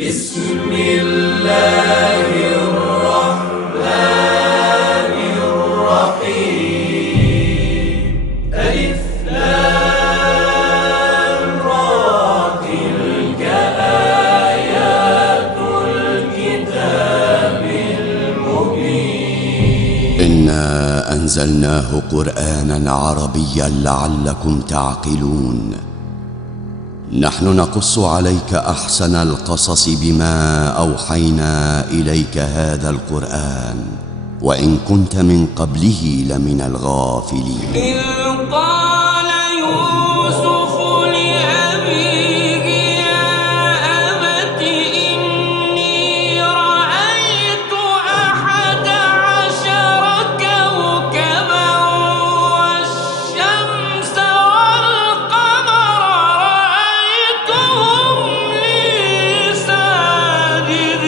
بسم الله الرحمن الرحيم. ألف لام را، تلك آيات الكتاب المبين. إنا أنزلناه قرآنا عربيا لعلكم تعقلون. نحن نقص عليك أحسن القصص بما أوحينا إليك هذا القرآن وإن كنت من قبله لمن الغافلين. إذ قال يوسف لأبيه يا أبت إني رأيت 11 كوكبا والشمس والقمر رأيتهم لي ساجدين.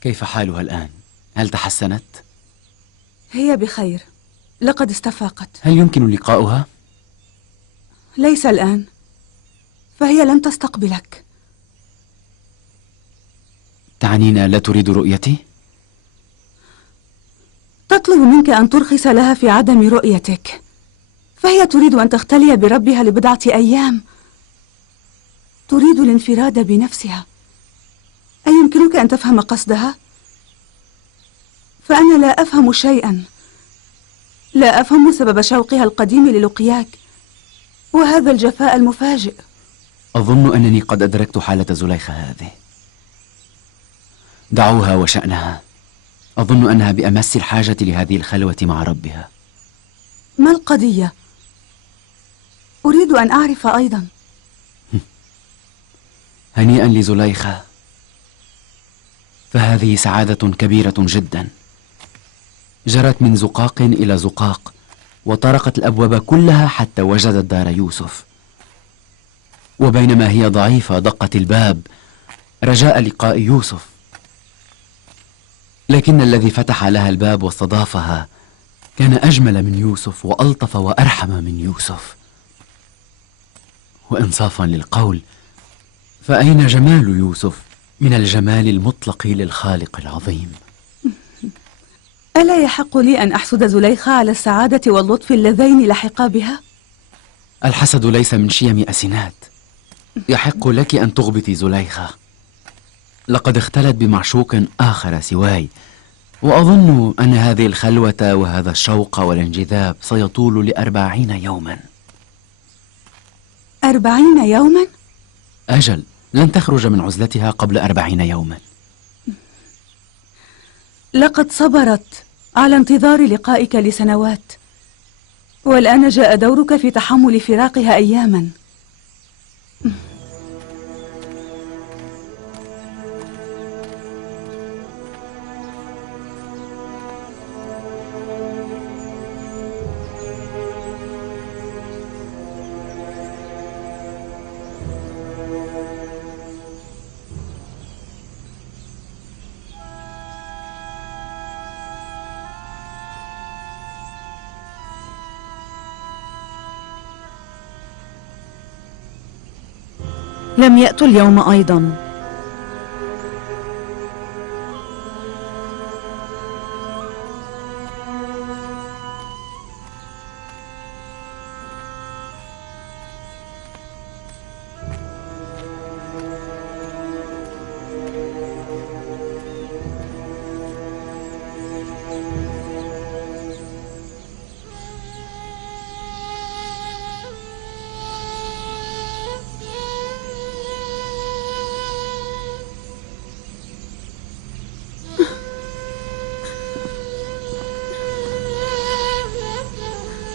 كيف حالها الآن؟ هل تحسنت؟ هي بخير، لقد استفاقت. هل يمكن لقاؤها؟ ليس الآن، فهي لن تستقبلك. تعنين لا تريد رؤيتي؟ تطلب منك أن ترخص لها في عدم رؤيتك، فهي تريد أن تختلي بربها لبضعة أيام. تريد الانفراد بنفسها. أيمكنك أن تفهم قصدها؟ فأنا لا أفهم شيئا، لا أفهم سبب شوقها القديم للقياك وهذا الجفاء المفاجئ. أظن أنني قد أدركت حالة زليخة هذه. دعوها وشأنها. أظن أنها بأمس الحاجة لهذه الخلوة مع ربها. ما القضية؟ أريد أن أعرف أيضا. هنيئا لزليخة، فهذه سعادة كبيرة جدا. جرت من زقاق إلى زقاق وطرقت الأبواب كلها حتى وجدت دار يوسف. وبينما هي ضعيفة دقت الباب رجاء لقاء يوسف، لكن الذي فتح لها الباب واستضافها كان أجمل من يوسف وألطف وأرحم من يوسف. وإنصافا للقول، فأين جمال يوسف من الجمال المطلق للخالق العظيم؟ ألا يحق لي أن أحسد زليخة على السعادة واللطف اللذين لحقا بها؟ الحسد ليس من شيم أسنات. يحق لك أن تغبطي زليخة. لقد اختلت بمعشوق آخر سواي، وأظن أن هذه الخلوة وهذا الشوق والانجذاب سيطول ل40 يوما. 40 يوما؟ أجل، لن تخرج من عزلتها قبل 40 يوما. لقد صبرت على انتظار لقائك لسنوات، والآن جاء دورك في تحمل فراقها أياما. لم يأتوا اليوم أيضا.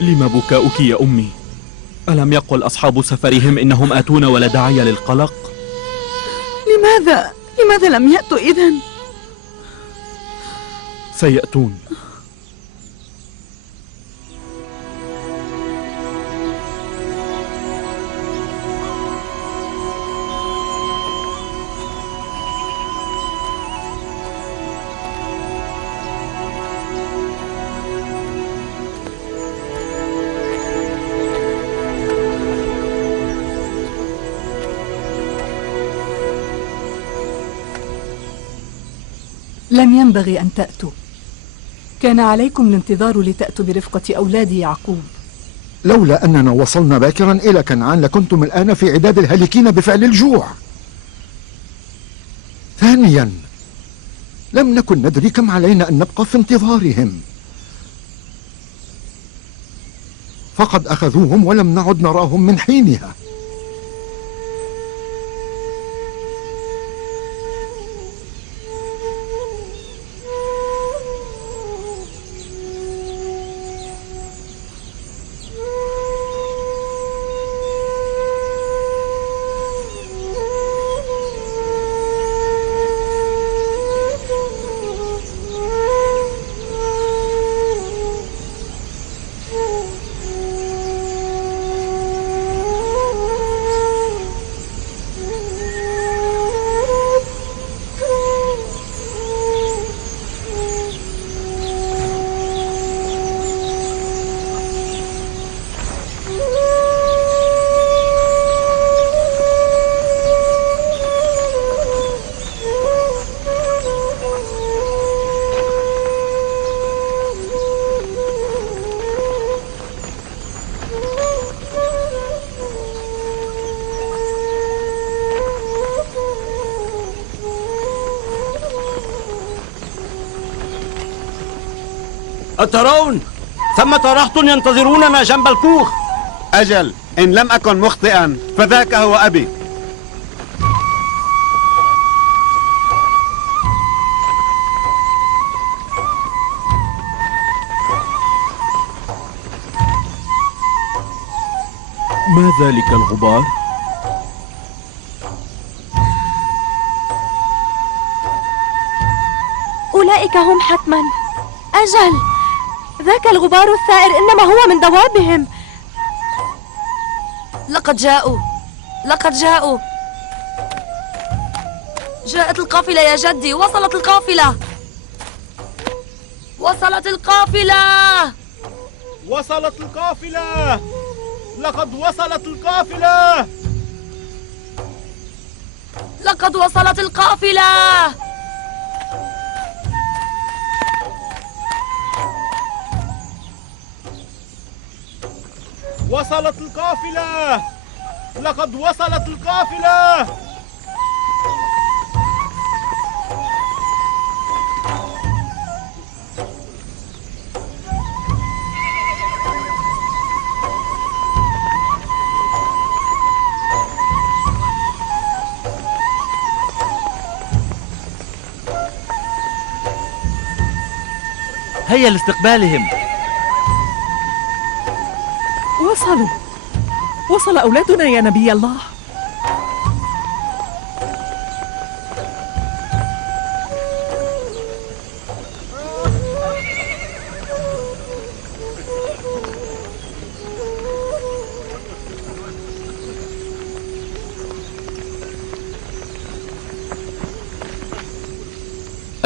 لم بكاؤك يا أمي؟ ألم يقل أصحاب سفرهم إنهم آتون ولا داعي للقلق؟ لماذا لم يأتوا إذن؟ سيأتون. لم ينبغي أن تأتوا، كان عليكم الانتظار لتأتوا برفقة أولاد يعقوب. لولا أننا وصلنا باكرا إلى كنعان لكنتم الآن في عداد الهالكين بفعل الجوع. ثانيا، لم نكن ندري كم علينا أن نبقى في انتظارهم، فقد أخذوهم ولم نعد نراهم من حينها. أترون؟ ثمة رهط ينتظروننا جنب الكوخ. أجل، إن لم أكن مخطئا فذاك هو أبي. ما ذلك الغبار؟ أولئك هم حتما. أجل، ذاك الغبار الثائر إنما هو من دوابهم. لقد جاءوا. جاءت القافلة يا جدي، وصلت القافلة. وصلت القافلة. وصلت القافلة. لقد وصلت القافلة. لقد وصلت القافلة. وصلت القافلة. لقد وصلت القافلة. هيا لاستقبالهم. وصل أولادنا يا نبي الله.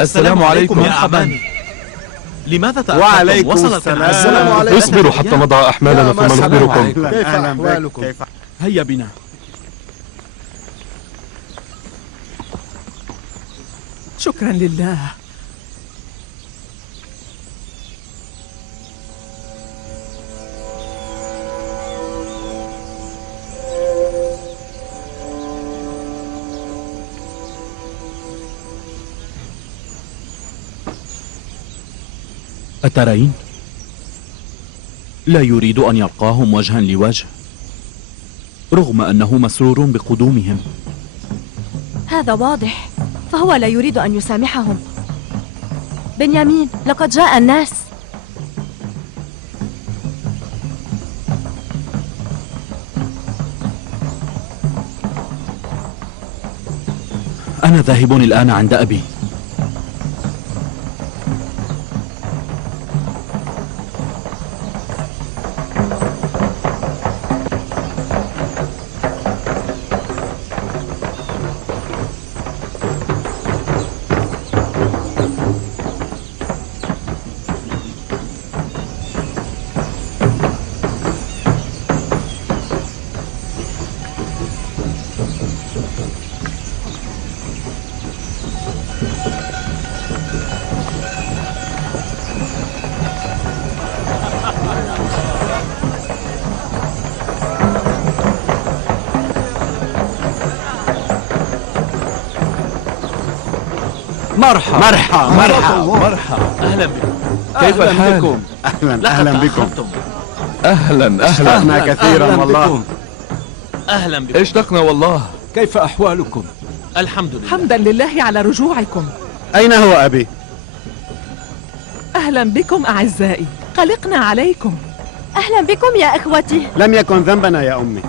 السلام عليكم يا أعمامي. لماذا تأخرتم؟ وعليكم وصلت السلام. السلام عليكم. اصبروا حتى نضع أحمالنا ثم نخبركم. كيف أحوالكم؟ هيا بنا. شكرا لله. أترين؟ لا يريد أن يلقاهم وجها لوجه، رغم أنه مسرور بقدومهم. هذا واضح، فهو لا يريد أن يسامحهم. بنيامين، لقد جاء الناس. أنا ذاهب الآن عند أبي. مرحبا أهلا بكم. كيف الحال؟ أهلا بكم. أهلا اشتقنا كثيرا والله. أهلا بكم. اشتقنا والله. كيف أحوالكم؟ الحمد لله. حمدا لله على رجوعكم. أين هو أبي؟ أهلا بكم أعزائي، قلقنا عليكم. أهلا بكم يا إخوتي. لم يكن ذنبنا يا أمي،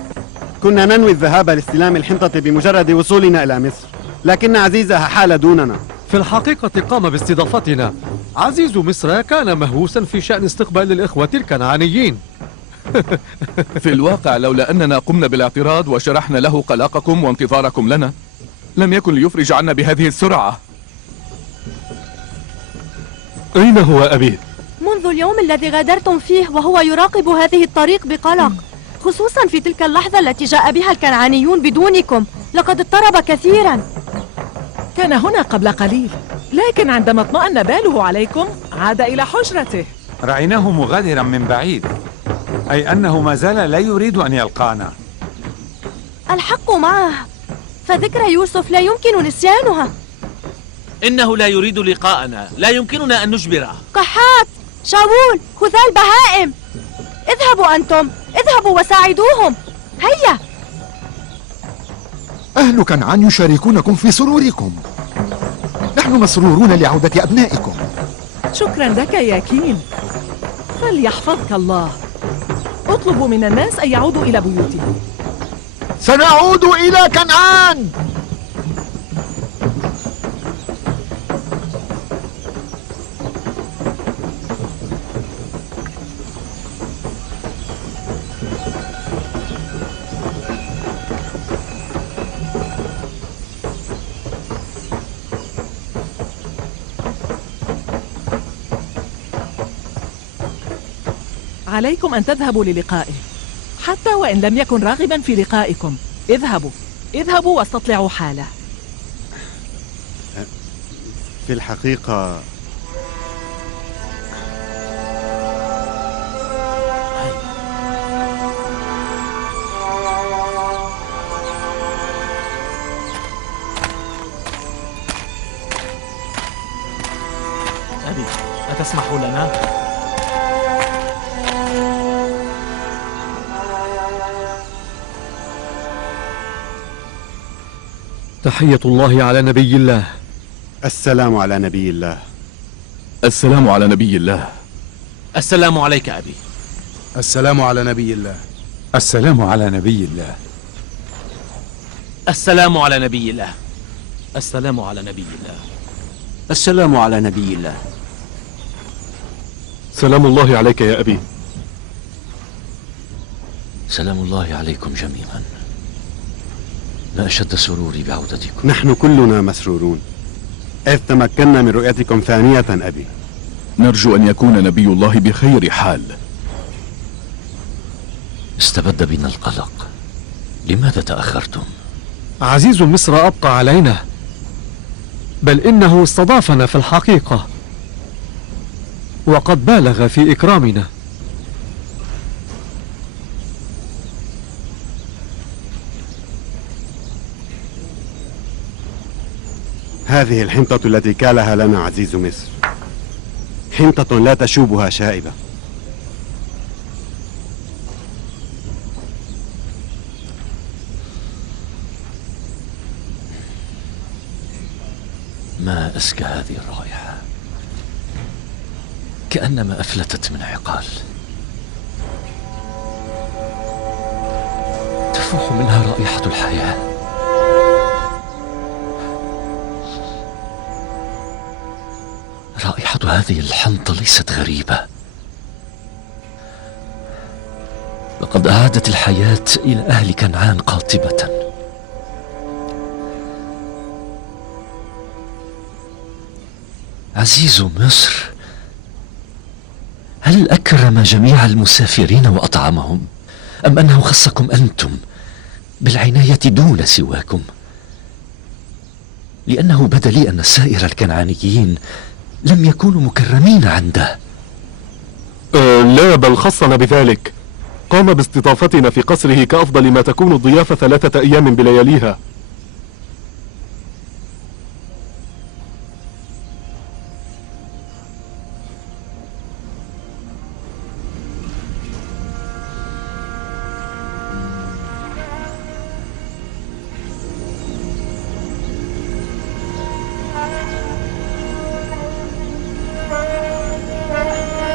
كنا ننوي الذهاب لاستلام الحنطة بمجرد وصولنا إلى مصر، لكن عزيزها حال دوننا. في الحقيقة قام باستضافتنا. عزيز مصر كان مهووسا في شأن استقبال الإخوة الكنعانيين. في الواقع لولا أننا قمنا بالاعتراض وشرحنا له قلقكم وانتظاركم لنا، لم يكن ليفرج عنا بهذه السرعة. أين هو أبي؟ منذ اليوم الذي غادرتم فيه وهو يراقب هذه الطريق بقلق، خصوصا في تلك اللحظة التي جاء بها الكنعانيون بدونكم. لقد اضطرب كثيرا. كان هنا قبل قليل، لكن عندما اطمأن باله عليكم عاد إلى حجرته. رأيناه مغادرا من بعيد، أي أنه ما زال لا يريد أن يلقانا. الحق معه، فذكرى يوسف لا يمكن نسيانها. إنه لا يريد لقاءنا، لا يمكننا أن نجبره. قحات، شاول، خذال بهائم، اذهبوا أنتم، اذهبوا وساعدوهم. هيا. أهل كنعان يشاركونكم في سروركم. نحن مسرورون لعودة أبنائكم. شكرا لك يا كين، فليحفظك الله. اطلبوا من الناس أن يعودوا إلى بيوتهم. سنعود إلى كنعان. عليكم أن تذهبوا للقائه، حتى وإن لم يكن راغبا في لقائكم. اذهبوا واستطلعوا حاله. في الحقيقة أبي، أتسمح لنا؟ تحية الله على نبي الله. السلام على نبي الله. السلام على نبي الله. السلام عليك أبي. السلام على نبي الله. السلام على نبي الله. السلام على نبي الله. السلام على نبي الله. السلام على نبي الله. سلام الله عليك يا أبي. سلام الله عليكم جميعا. ما أشد سروري بعودتكم. نحن كلنا مسرورون إذ تمكنا من رؤيتكم ثانية أبي. نرجو أن يكون نبي الله بخير حال. استبد بنا القلق. لماذا تأخرتم؟ عزيز مصر أبقى علينا، بل إنه استضافنا في الحقيقة، وقد بالغ في إكرامنا. هذه الحنطة التي كالها لنا عزيز مصر، حنطة لا تشوبها شائبة. ما أزكى هذه الرائحة، كأنما أفلتت من عقال، تفوح منها رائحة الحياة. رائحة هذه الحنطة ليست غريبة، لقد أعادت الحياة إلى أهل كنعان قاطبة. عزيز مصر، هل أكرم جميع المسافرين وأطعمهم، أم أنه خصكم أنتم بالعناية دون سواكم؟ لأنه بدا لي أن سائر الكنعانيين لم يكونوا مكرمين عنده. لا، بل خصنا بذلك. قام باستضافتنا في قصره كأفضل ما تكون الضيافة 3 أيام بلياليها.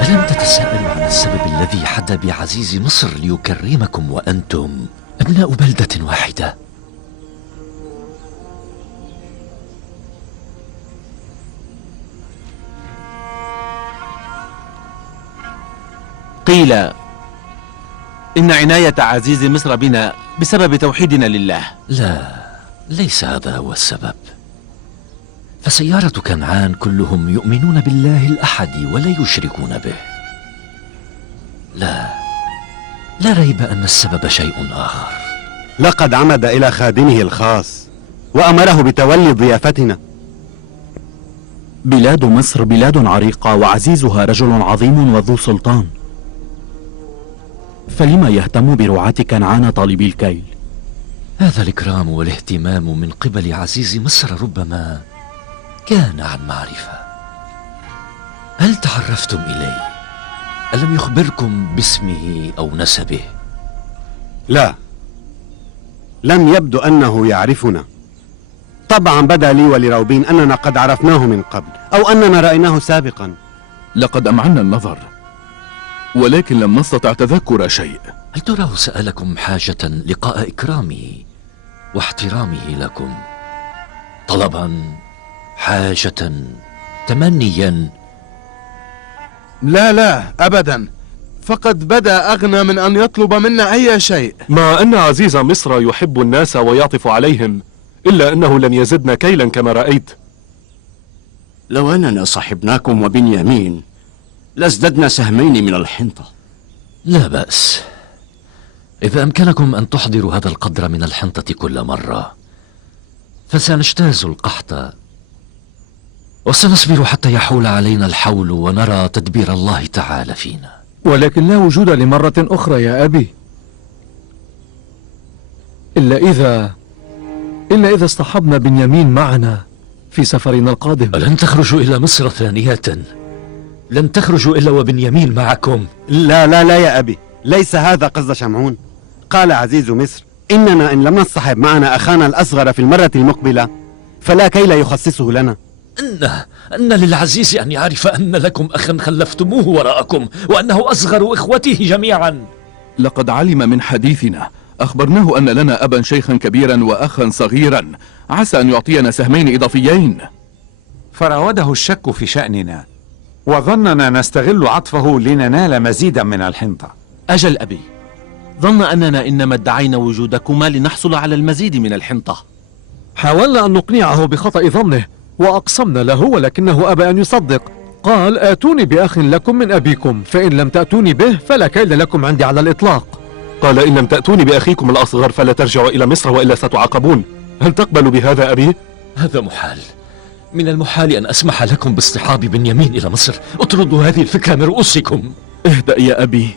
ألم تتساءلوا عن السبب الذي حدا بعزيز مصر ليكرمكم وأنتم أبناء بلدة واحدة؟ قيل إن عناية عزيز مصر بنا بسبب توحيدنا لله. لا، ليس هذا هو السبب. فسيارة كنعان كلهم يؤمنون بالله الأحد ولا يشركون به. لا ريب أن السبب شيء آخر. لقد عمد إلى خادمه الخاص وأمره بتولي ضيافتنا. بلاد مصر بلاد عريقة، وعزيزها رجل عظيم وذو سلطان، فلما يهتم برعاة كنعان طالبي الكيل؟ هذا الإكرام والاهتمام من قبل عزيز مصر ربما كان عن معرفة. هل تعرفتم إليه؟ ألم يخبركم باسمه أو نسبه؟ لا، لم يبدو أنه يعرفنا. طبعا بدا لي ولروبين أننا قد عرفناه من قبل، أو أننا رأيناه سابقا. لقد أمعنا النظر، ولكن لم نستطع تذكر شيء. هل تراه سألكم حاجة لقاء إكرامه واحترامه لكم؟ طلبا، حاجة، تمنيا؟ لا أبدا، فقد بدا أغنى من أن يطلب منا أي شيء. مع أن عزيز مصر يحب الناس ويعطف عليهم، إلا أنه لم يزدنا كيلا كما رأيت. لو أننا صحبناكم وبنيامين لازددنا سهمين من الحنطة. لا بأس. إذا أمكنكم أن تحضروا هذا القدر من الحنطة كل مرة فسنجتاز القحط وسنصبر حتى يحول علينا الحول ونرى تدبير الله تعالى فينا. ولكن لا وجود لمرة أخرى يا أبي، إلا إذا اصطحبنا بنيامين معنا في سفرنا القادم. لن تخرجوا إلى مصر ثانية، لن تخرجوا إلا وبنيامين معكم. لا لا لا يا أبي، ليس هذا قصد شمعون. قال عزيز مصر إننا إن لم نصطحب معنا أخانا الأصغر في المرة المقبلة فلا كيل يخصصه لنا. أن للعزيز أن يعرف أن لكم أخا خلفتموه وراءكم وأنه أصغر إخوته جميعا. لقد علم من حديثنا، أخبرناه أن لنا أبا شيخا كبيرا وأخا صغيرا، عسى أن يعطينا سهمين إضافيين. فراوده الشك في شأننا وظننا نستغل عطفه لننال مزيدا من الحنطة. أجل أبي، ظن أننا إنما ادعينا وجودكما لنحصل على المزيد من الحنطة. حاولنا أن نقنعه بخطأ ظنه وأقسمنا له ولكنه أبى أن يصدق. قال آتوني بأخ لكم من أبيكم، فإن لم تأتوني به فلا كيل لكم عندي على الإطلاق. قال إن لم تأتوني بأخيكم الأصغر فلا ترجعوا إلى مصر وإلا ستعاقبون. هل تقبل بهذا أبي؟ هذا محال. من المحال أن أسمح لكم باصطحاب بنيامين إلى مصر. اطردوا هذه الفكرة من رؤوسكم. اهدأ يا أبي.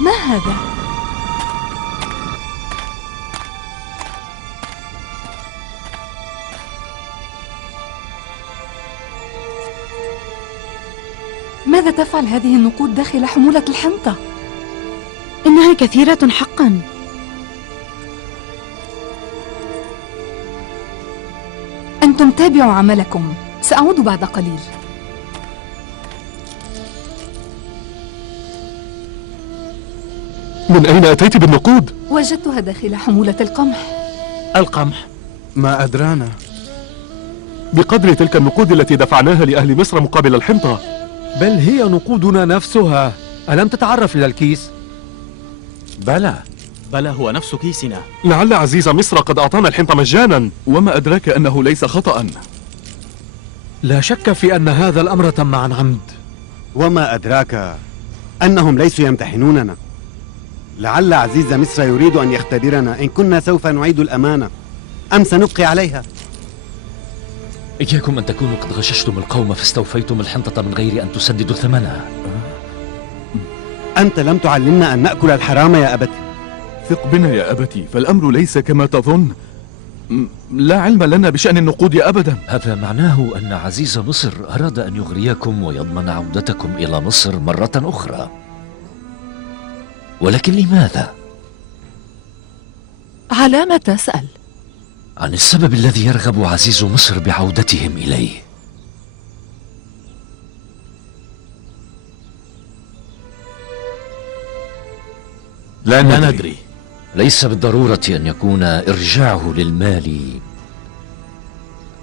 ما هذا؟ ماذا تفعل هذه النقود داخل حمولة الحنطة؟ إنها كثيرة حقا. أنتم تابعوا عملكم، سأعود بعد قليل. من أين أتيت بالنقود؟ وجدتها داخل حمولة القمح. القمح؟ ما أدرانا. بقدر تلك النقود التي دفعناها لأهل مصر مقابل الحنطة. بل هي نقودنا نفسها. ألم تتعرف إلى الكيس؟ بلى هو نفس كيسنا. لعل عزيز مصر قد أعطانا الحنطة مجانا. وما أدراك أنه ليس خطأ؟ لا شك في أن هذا الأمر تم عن عمد. وما أدراك أنهم ليسوا يمتحنوننا. لعل عزيز مصر يريد أن يختبرنا إن كنا سوف نعيد الأمانة أم سنبقي عليها. إياكم أن تكونوا قد غششتم القوم فاستوفيتم الحنطة من غير أن تسددوا ثمنها. أنت لم تعلمنا أن نأكل الحرام يا أبتي. ثق بنا يا أبتي، فالأمر ليس كما تظن. لا علم لنا بشأن النقود أبدا. هذا معناه أن عزيز مصر أراد أن يغريكم ويضمن عودتكم إلى مصر مرة أخرى. ولكن لماذا؟ على ما تسأل؟ عن السبب الذي يرغب عزيز مصر بعودتهم إليه. لا ندري. ليس بالضرورة أن يكون إرجاعه للمال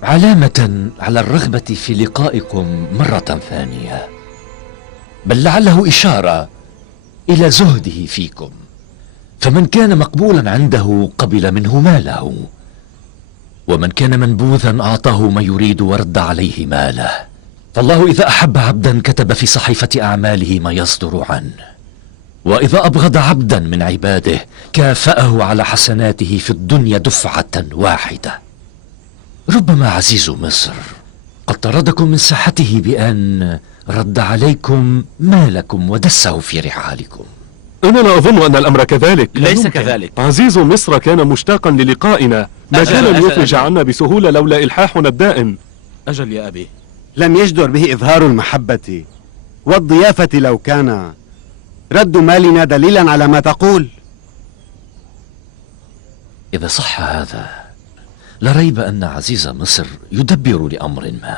علامة على الرغبة في لقائكم مرة ثانية، بل لعله إشارة إلى زهده فيكم. فمن كان مقبولا عنده قبل منه ماله، ومن كان منبوذا أعطاه ما يريد ورد عليه ماله. فالله إذا أحب عبدا كتب في صحيفة أعماله ما يصدر عنه. وإذا أبغض عبدا من عباده كافأه على حسناته في الدنيا دفعة واحدة. ربما عزيز مصر قد طردكم من ساحته بأن رد عليكم مالكم ودسه في رحالكم. أنا لا أظن أن الأمر كذلك. ليس كذلك. عزيز مصر كان مشتاقا للقائنا، ما كان ليفرج عنا بسهولة لولا إلحاحنا الدائم. أجل يا أبي. لم يجدر به إظهار المحبة والضيافة لو كان رد مالنا دليلا على ما تقول. إذا صح هذا لا ريب أن عزيز مصر يدبر لأمر ما.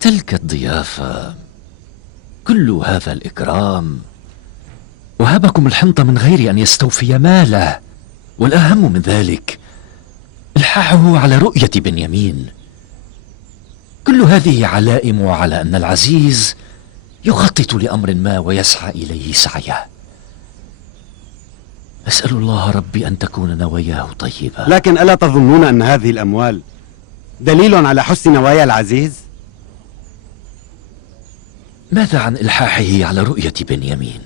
تلك الضيافة، كل هذا الإكرام، وهبكم الحنطة من غير أن يستوفي ماله، والأهم من ذلك إلحاحه على رؤية بنيامين. كل هذه علائم على أن العزيز يخطط لأمر ما ويسعى إليه سعيه. أسأل الله ربي أن تكون نواياه طيبة. لكن ألا تظنون أن هذه الأموال دليل على حسن نوايا العزيز؟ ماذا عن إلحاحه على رؤية بنيامين؟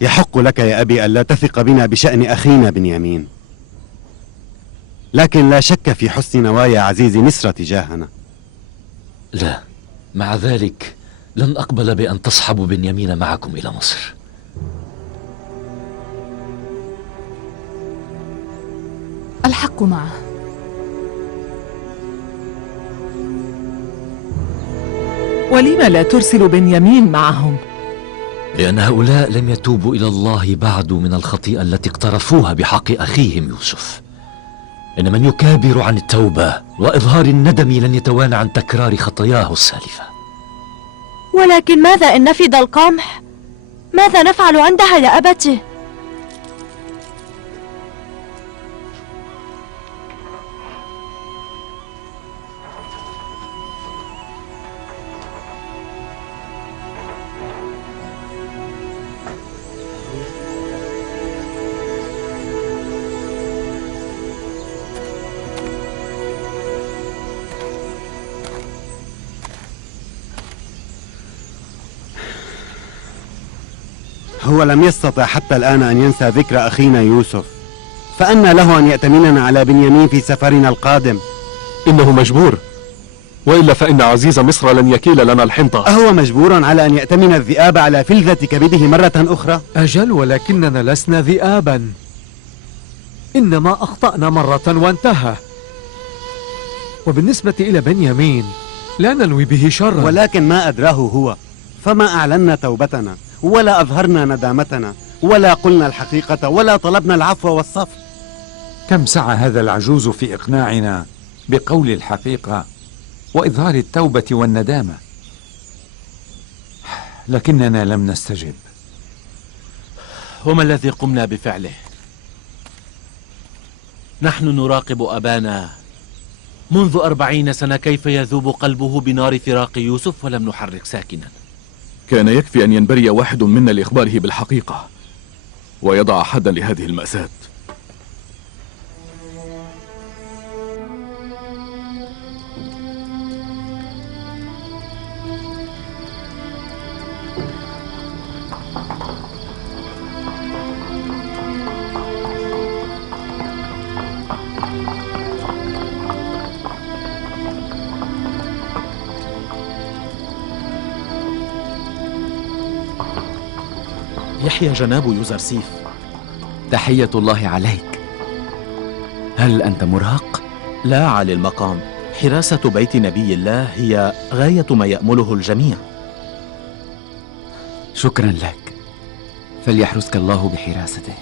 يحق لك يا أبي ألا تثق بنا بشأن أخينا بنيامين، لكن لا شك في حسن نوايا عزيز مصر تجاهنا. لا، مع ذلك لن أقبل بأن تصحبوا بنيامين معكم إلى مصر. الحق معه. ولم لا ترسل بنيامين معهم؟ لأن هؤلاء لم يتوبوا إلى الله بعد من الخطيئة التي اقترفوها بحق أخيهم يوسف. إن من يكابر عن التوبة وإظهار الندم لن يتوانى عن تكرار خطاياه السالفة. ولكن ماذا إن نفد القمح؟ ماذا نفعل عندها يا أبتي؟ هو لم يستطع حتى الآن أن ينسى ذكر أخينا يوسف، فأنى له أن يأتمننا على بنيامين في سفرنا القادم. إنه مجبور، وإلا فإن عزيز مصر لن يكيل لنا الحنطة. أهو مجبور على أن يأتمن الذئاب على فلذة كبده مرة أخرى؟ أجل، ولكننا لسنا ذئابا، إنما أخطأنا مرة وانتهى. وبالنسبة إلى بنيامين لا ننوي به شرا، ولكن ما أدراه هو، فما أعلنا توبتنا ولا أظهرنا ندامتنا ولا قلنا الحقيقة ولا طلبنا العفو والصفح. كم سعى هذا العجوز في إقناعنا بقول الحقيقة وإظهار التوبة والندامة، لكننا لم نستجب. وما الذي قمنا بفعله؟ نحن نراقب أبانا منذ 40 سنة كيف يذوب قلبه بنار فراق يوسف ولم نحرك ساكنا. كان يكفي أن ينبري واحد منا لإخباره بالحقيقة ويضع حدا لهذه المأساة. يحيى جناب يوزرسيف. تحية الله عليك. هل أنت مرهق؟ لا علي المقام، حراسة بيت نبي الله هي غاية ما يأمله الجميع. شكرا لك، فليحرسك الله بحراسته.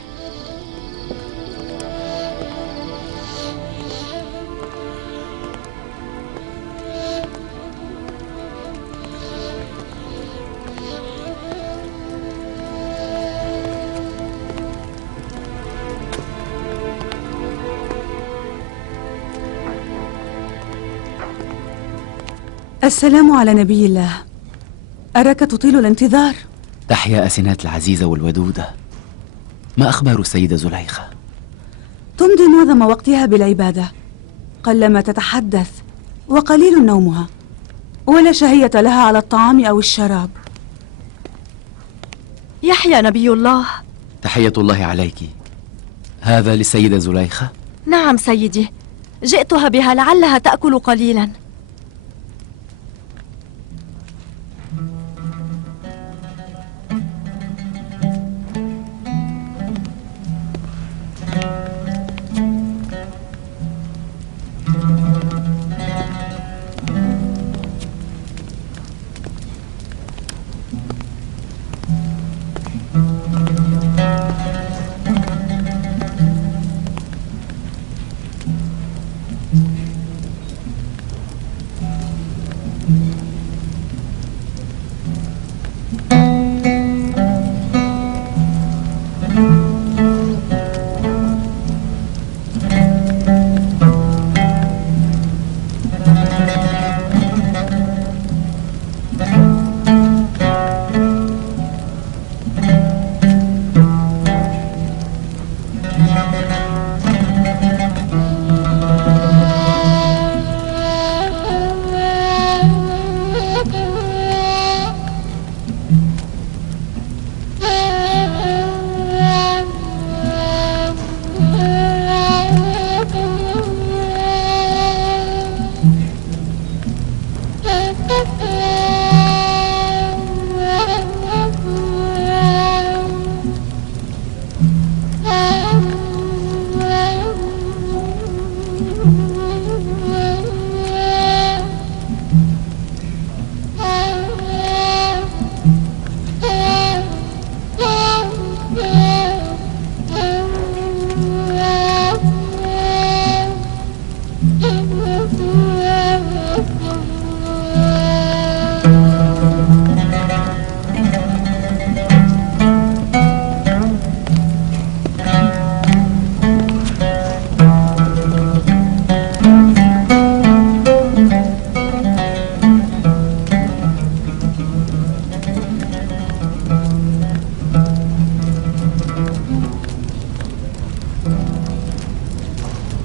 السلام على نبي الله. أراك تطيل الانتظار. تحيا أسنات العزيزة والودودة. ما أخبار السيدة زليخة؟ تمضي معظم وقتها بالعبادة، قلما تتحدث وقليل نومها، ولا شهية لها على الطعام أو الشراب. يحيى نبي الله. تحية الله عليك. هذا للسيدة زليخة؟ نعم سيدي، جئتها بها لعلها تأكل قليلا.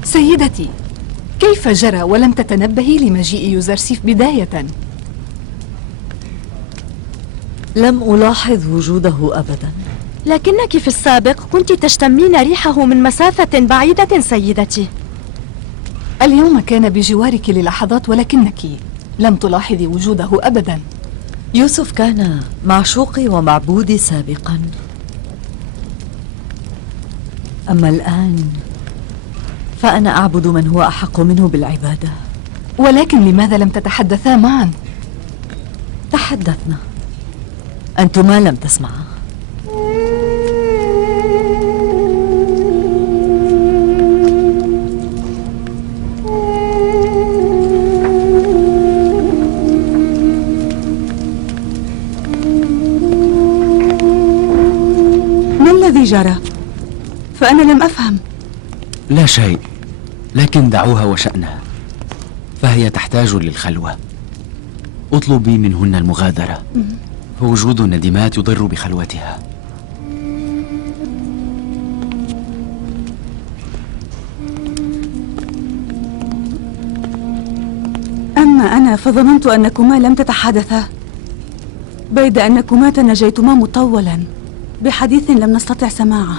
سيدتي، كيف جرى ولم تتنبهي لمجيء يوزرسيف بداية؟ لم ألاحظ وجوده أبدا. لكنك في السابق كنت تشتمين ريحه من مسافة بعيدة سيدتي. اليوم كان بجوارك للحظات ولكنك لم تلاحظي وجوده أبدا. يوسف كان معشوقي ومعبودي سابقا، أما الآن فأنا أعبد من هو أحق منه بالعبادة. ولكن لماذا لم تتحدثا معا؟ تحدثنا، أنتما لم تسمعا. ما الذي جرى؟ فأنا لم أفهم. لا شيء، لكن دعوها وشأنها، فهي تحتاج للخلوة. اطلبي منهن المغادرة، فوجود الندمات يضر بخلوتها. أما أنا فظننت أنكما لم تتحدثا، بيد أنكما تناجيتما مطولا بحديث لم نستطع سماعه.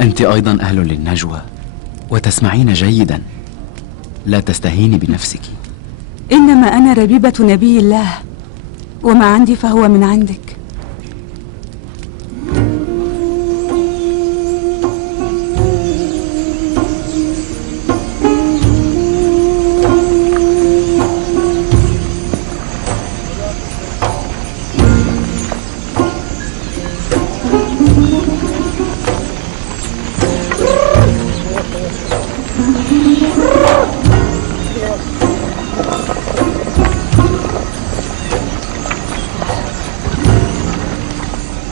أنت أيضا أهل للنجوى وتسمعين جيدا، لا تستهيني بنفسك. إنما أنا ربيبة نبي الله، وما عندي فهو من عندك.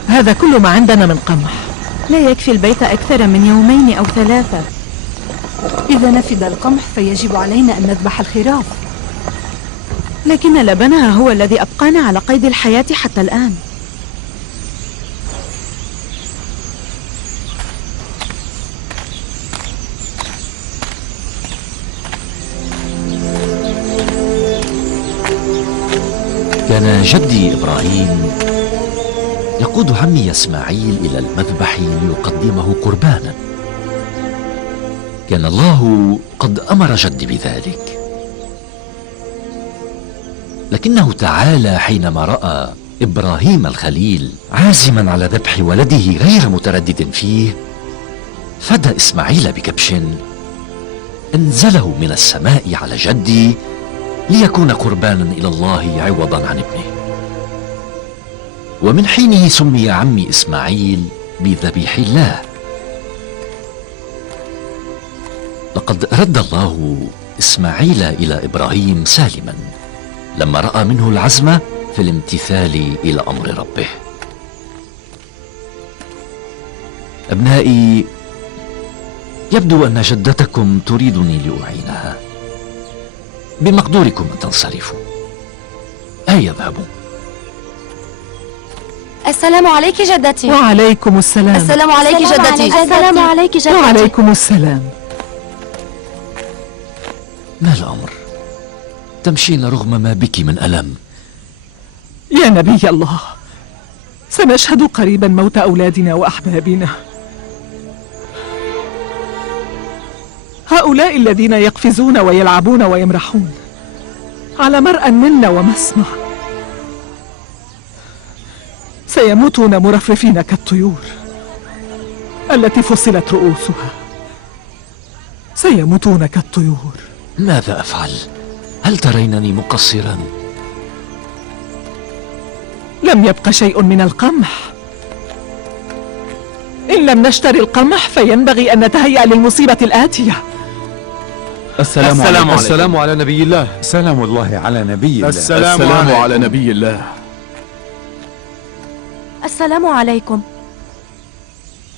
هذا كل ما عندنا من قمح. لا يكفي البيت أكثر من 2 أو 3. إذا نفد القمح فيجب علينا أن نذبح الخراف. لكن لبنها هو الذي أبقانا على قيد الحياة حتى الآن. كان جدي إبراهيم يقود عمي إسماعيل إلى المذبح ليقدمه قربانا. كان الله قد أمر جدي بذلك، لكنه تعالى حينما رأى إبراهيم الخليل عازما على ذبح ولده غير متردد فيه، فدى إسماعيل بكبش أنزله من السماء على جدي ليكون قربانا إلى الله عوضا عن ابنه. ومن حينه سمي عمي إسماعيل بذبيح الله. لقد رد الله إسماعيل إلى إبراهيم سالما لما رأى منه العزم في الامتثال إلى أمر ربه. أبنائي، يبدو أن جدتكم تريدني لأعينها. بمقدوركم أن تنصرفوا. هيا اذهبوا. السلام عليك جدتي. وعليكم السلام. السلام عليك جدتي. السلام عليك جدتي. وعليكم السلام. ما الأمر؟ تمشين رغم ما بك من ألم. يا نبي الله، سنشهد قريبا موت أولادنا وأحبابنا. هؤلاء الذين يقفزون ويلعبون ويمرحون على مرأى منا ومسمع سيموتون مرفرفين كالطيور التي فصلت رؤوسها. سيموتون كالطيور. ماذا أفعل؟ هل ترينني مقصرا؟ لم يبق شيء من القمح. إن لم نشتري القمح فينبغي أن نتهيأ للمصيبة الآتية. السلام عليكم. السلام على نبي الله. سلام الله على نبي الله. السلام على نبي الله. السلام عليكم.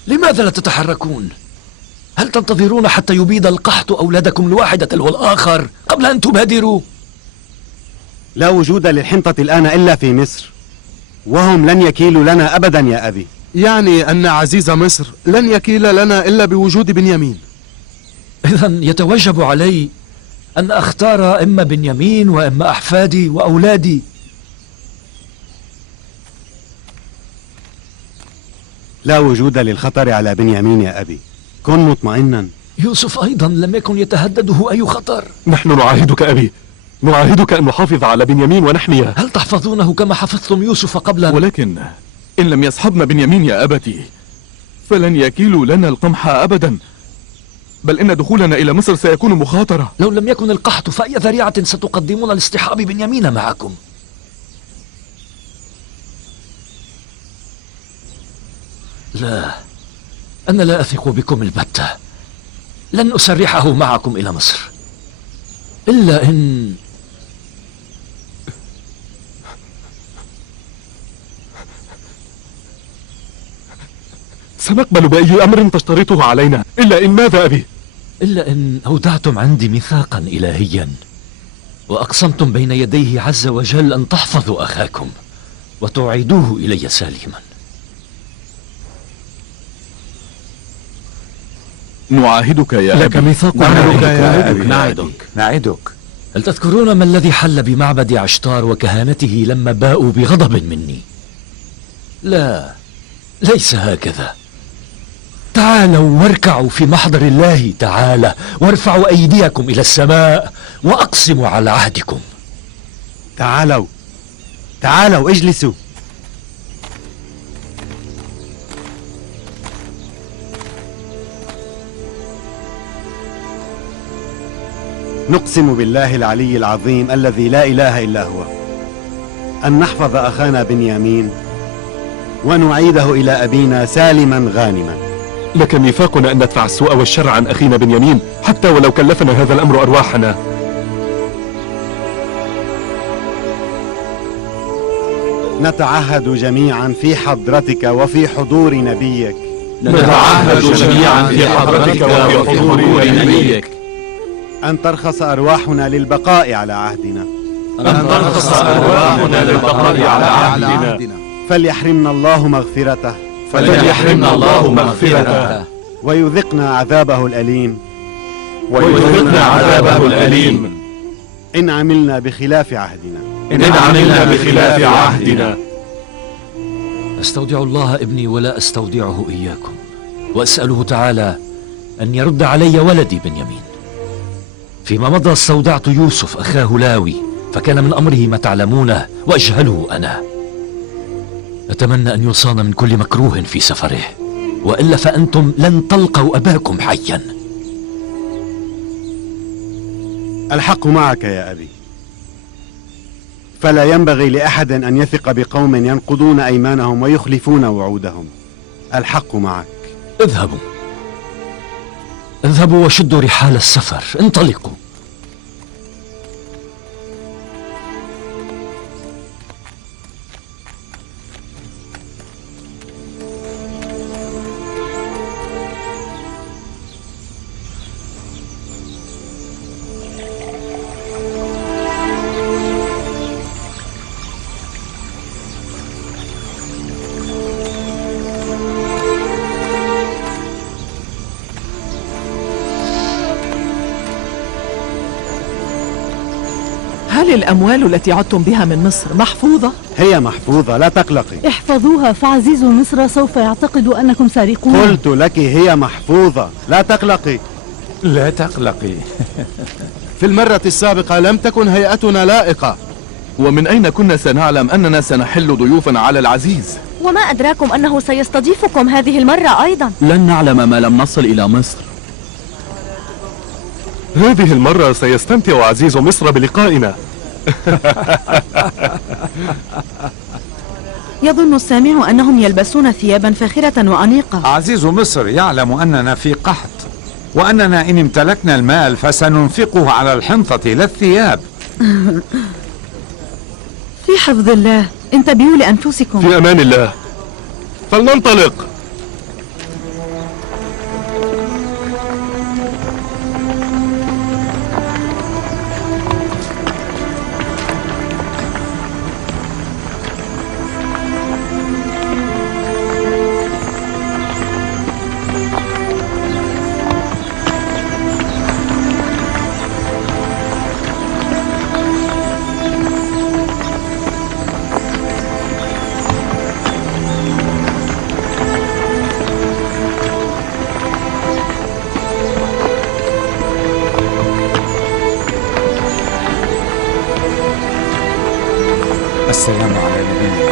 لماذا لا تتحركون؟ هل تنتظرون حتى يبيد القحط أولادكم الواحدة تلو الآخر قبل أن تبادروا؟ لا وجود للحنطة الآن إلا في مصر، وهم لن يكيلوا لنا أبدا يا أبي. يعني أن عزيز مصر لن يكيل لنا إلا بوجود بنيامين. إذن يتوجب علي أن أختار إما بنيامين وإما أحفادي وأولادي. لا وجود للخطر على بنيامين يا أبي، كن مطمئنا. يوسف أيضا لم يكن يتهدده أي خطر. نحن نعاهدك أبي، نعاهدك أن نحافظ على بنيامين ونحميه. هل تحفظونه كما حفظتم يوسف قبل؟ ولكن إن لم يصحبنا بنيامين يا أبتي فلن يكيلوا لنا القمح أبدا، بل إن دخولنا إلى مصر سيكون مخاطرة. لو لم يكن القحط فأي ذريعة ستقدمون لاصطحاب بنيامين معكم؟ لا، أنا لا أثق بكم البتة. لن أسرحه معكم إلى مصر إلا إن سنقبل بأي أمر تشترطه علينا، إلا إن ماذا أبي؟ إلا إن أودعتم عندي ميثاقا إلهيا وأقسمتم بين يديه عز وجل أن تحفظوا أخاكم وتعيدوه إلي سالما. نعاهدك يا لك أبي. ميثاق. نعدك. هل تذكرون ما الذي حل بمعبد عشتار وكهانته لما باءوا بغضب مني؟ لا، ليس هكذا. تعالوا واركعوا في محضر الله تعالى وارفعوا أيديكم إلى السماء وأقسموا على عهدكم. تعالوا تعالوا اجلسوا. نقسم بالله العلي العظيم الذي لا إله إلا هو أن نحفظ أخانا بنيامين ونعيده إلى أبينا سالما غانما. لك ميثاقنا أن ندفع السوء والشر عن أخينا بنيامين حتى ولو كلفنا هذا الأمر أرواحنا. نتعهد جميعا في حضرتك وفي حضور نبيك. نتعهد جميعا في حضرتك وفي حضور نبيك أن ترخص أرواحنا للبقاء على عهدنا. أن ترخص أرواحنا للبقاء على عهدنا. فليحرمنا الله مغفرته. فليحرمنا الله مغفرته. ويذقنا عذابه الأليم. ويذقنا عذابه الأليم إن عملنا بخلاف عهدنا. إن عملنا بخلاف عهدنا. أستودع الله ابني ولا أستودعه إياكم، وأسأله تعالى أن يرد علي ولدي بنيامين. فيما مضى استودعت يوسف أخاه لاوي، فكان من أمره ما تعلمونه وأجهله أنا. أتمنى أن يصان من كل مكروه في سفره، وإلا فأنتم لن تلقوا أباكم حيا. الحق معك يا أبي، فلا ينبغي لأحد أن يثق بقوم ينقضون أيمانهم ويخلفون وعودهم. الحق معك. اذهبوا اذهبوا وشدوا رحال السفر، انطلقوا. هل الأموال التي عدتم بها من مصر محفوظة؟ هي محفوظة، لا تقلقي. احفظوها، فعزيز مصر سوف يعتقد أنكم سارقون. قلت لك هي محفوظة، لا تقلقي. لا تقلقي. في المرة السابقة لم تكن هيئتنا لائقة. ومن أين كنا سنعلم أننا سنحل ضيوفا على العزيز؟ وما أدراكم أنه سيستضيفكم هذه المرة أيضا؟ لن نعلم ما لم نصل إلى مصر. هذه المرة سيستمتع عزيز مصر بلقائنا. يظن السامع أنهم يلبسون ثيابا فاخرة وأنيقة. عزيز مصر يعلم أننا في قحط، وأننا إن امتلكنا المال فسننفقه على الحنطة لا الثياب. في حفظ الله، انتبهوا لأنفسكم. في أمان الله، فلننطلق. السلام على نبينا.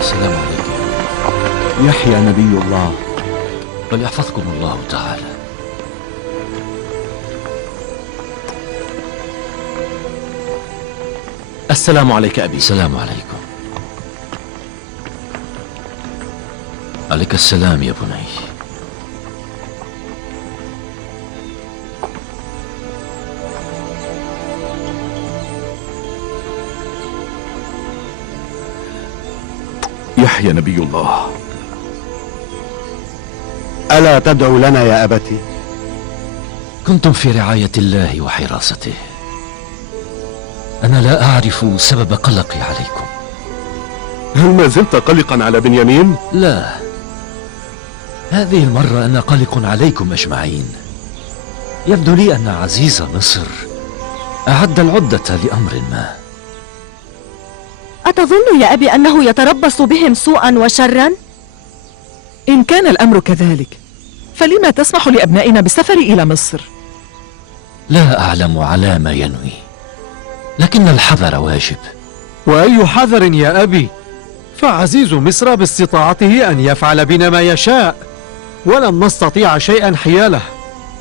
السلام عليكم. يحيى نبي الله. وليحفظكم الله تعالى. السلام عليك أبي. السلام عليكم. عليك السلام يا بني. يحيى نبي الله. ألا تدعو لنا يا أبتي؟ كنتم في رعاية الله وحراسته. أنا لا أعرف سبب قلقي عليكم. هل ما زلت قلقا على بنيامين؟ لا، هذه المرة أنا قلق عليكم أجمعين. يبدو لي أن عزيز مصر أعد العدة لأمر ما. أتظن يا أبي أنه يتربص بهم سوءا وشرا؟ إن كان الأمر كذلك فلما تسمح لأبنائنا بالسفر إلى مصر؟ لا أعلم على ما ينوي، لكن الحذر واجب. وأي حذر يا أبي؟ فعزيز مصر باستطاعته أن يفعل بنا ما يشاء، ولن نستطيع شيئا حياله.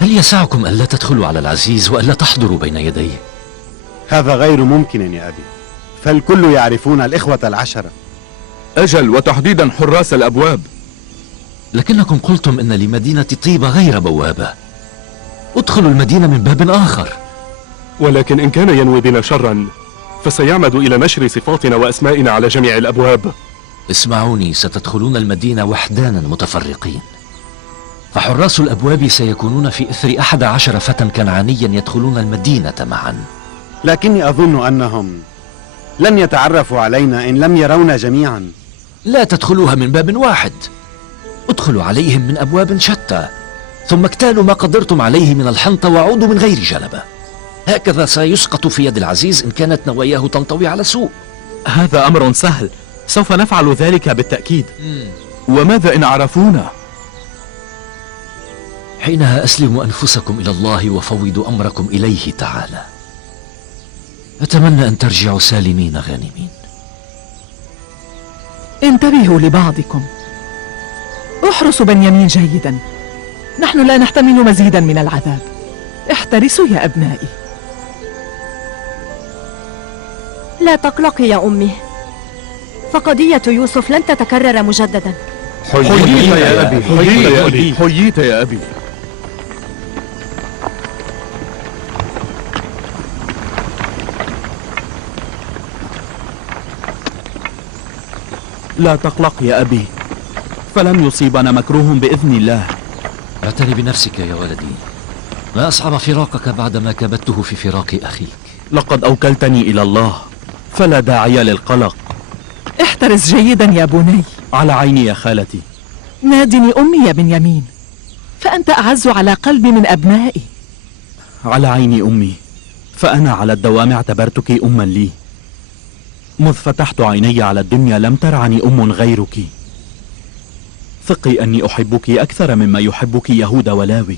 هل يسعكم ألا تدخلوا على العزيز وألا تحضروا بين يديه؟ هذا غير ممكن يا أبي، فالكل يعرفون الإخوة العشرة. أجل، وتحديدا حراس الأبواب. لكنكم قلتم إن لمدينة طيبة غير بوابة. ادخلوا المدينة من باب آخر. ولكن إن كان ينوي بنا شرا فسيعمد إلى نشر صفاتنا وأسمائنا على جميع الأبواب. اسمعوني، ستدخلون المدينة وحدانا متفرقين، فحراس الأبواب سيكونون في إثر 11 فتى كنعانيا يدخلون المدينة معا. لكني أظن أنهم لن يتعرفوا علينا إن لم يرونا جميعا. لا تدخلوها من باب واحد، ادخلوا عليهم من أبواب شتى، ثم اكتالوا ما قدرتم عليه من الحنطة وعودوا من غير جلبة. هكذا سيسقط في يد العزيز إن كانت نواياه تنطوي على سوء. هذا أمر سهل، سوف نفعل ذلك بالتأكيد. وماذا إن عرفونا؟ حينها أسلموا أنفسكم إلى الله وفوضوا أمركم إليه تعالى. أتمنى أن ترجعوا سالمين غانمين. انتبهوا لبعضكم، احرسوا بنيامين جيدا، نحن لا نحتمل مزيدا من العذاب. احترسوا يا أبنائي. لا تقلقي يا أمي، فقضية يوسف لن تتكرر مجددا. حييت يا أبي، حييت يا أبي، حييت يا أبي. لا تقلق يا أبي، فلن يصيبنا مكروه بإذن الله. اعتني بنفسك يا ولدي، ما أصعب فراقك بعدما كبدته في فراق أخيك. لقد أوكلتني إلى الله، فلا داعي للقلق. احترس جيدا يا بني. على عيني يا خالتي. نادني أمي يا بنيامين، فأنت أعز على قلبي من أبنائي. على عيني أمي، فأنا على الدوام اعتبرتك أما لي. مذ فتحت عيني على الدنيا لم ترعني أم غيرك. ثقي أني أحبك أكثر مما يحبك يهوذا ولاوي.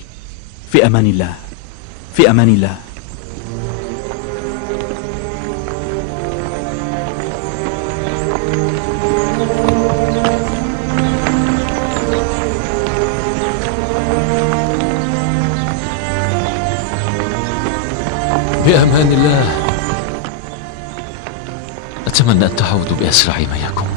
في أمان الله، في أمان الله. بأمان الله. أتمنى أن تعودوا بأسرع ما يكون.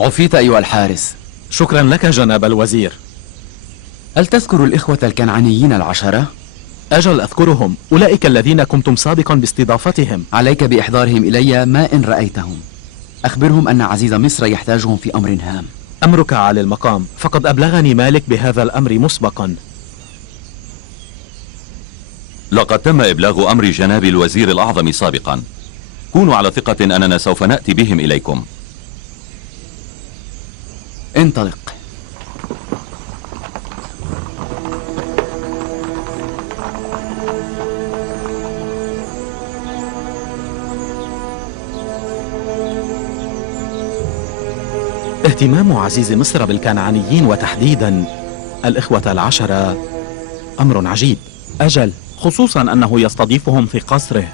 عفيت أيها الحارس. شكرا لك جناب الوزير. هل تذكر الإخوة الكنعانيين العشرة؟ أجل أذكرهم، أولئك الذين كنتم سابقا باستضافتهم. عليك بإحضارهم إلي ما إن رأيتهم. أخبرهم أن عزيز مصر يحتاجهم في أمر هام. أمرك عالي المقام، فقد أبلغني مالك بهذا الأمر مسبقا. لقد تم إبلاغ أمر جناب الوزير الأعظم سابقا. كونوا على ثقة أننا سوف نأتي بهم إليكم. انطلق. اهتمام عزيز مصر بالكنعانيين وتحديدا الإخوة العشرة أمر عجيب. أجل، خصوصا أنه يستضيفهم في قصره.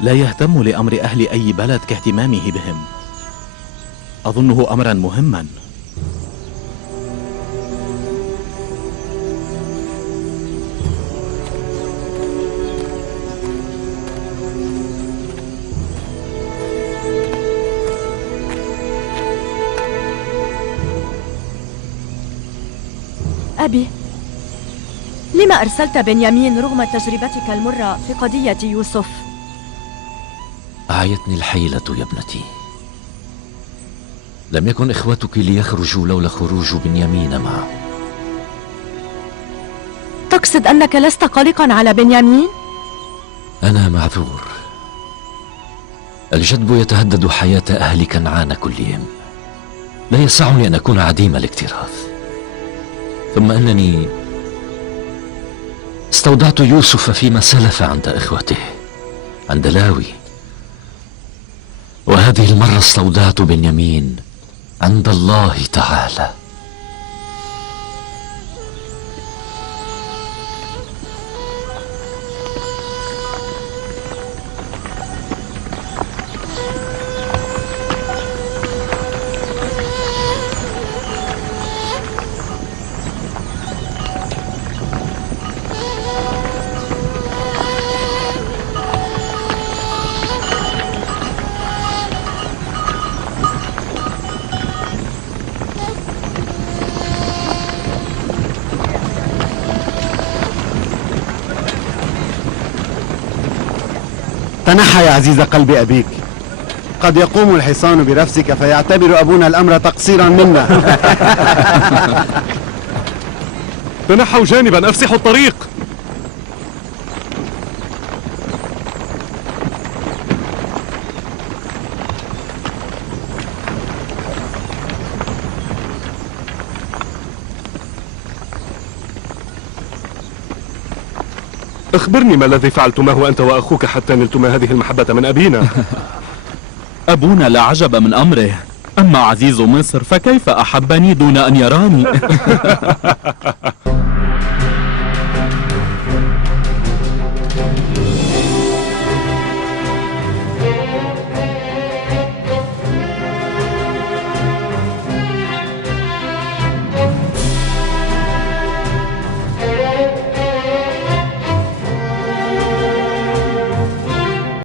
لا يهتم لأمر أهل أي بلد كاهتمامه بهم. أظنه أمرا مهما. أبي، لما أرسلت بنيامين رغم تجربتك المرة في قضية يوسف؟ أعيتني الحيلة يا ابنتي. لم يكن إخوتك ليخرجوا لولا خروج بنيامين معه. تقصد أنك لست قلقا على بنيامين؟ أنا معذور. الجدب يتهدد حياة أهل كنعان كلهم. لا يسعني أن أكون عديم الاكتراث. ثم أنني استودعت يوسف فيما سلف عند إخوته، عند لاوي، وهذه المرة استودعت بنيامين عند الله تعالى. تنحى يا عزيز قلب أبيك. قد يقوم الحصان برفسك فيعتبر أبونا الأمر تقصيرا منا. تنحوا جانبا، أفسحوا الطريق. أخبرني ما الذي فعلتماه أنت وأخوك حتى نلتما هذه المحبة من أبينا؟ أبونا لا عجب من أمره، أما عزيز مصر فكيف أحبني دون أن يراني؟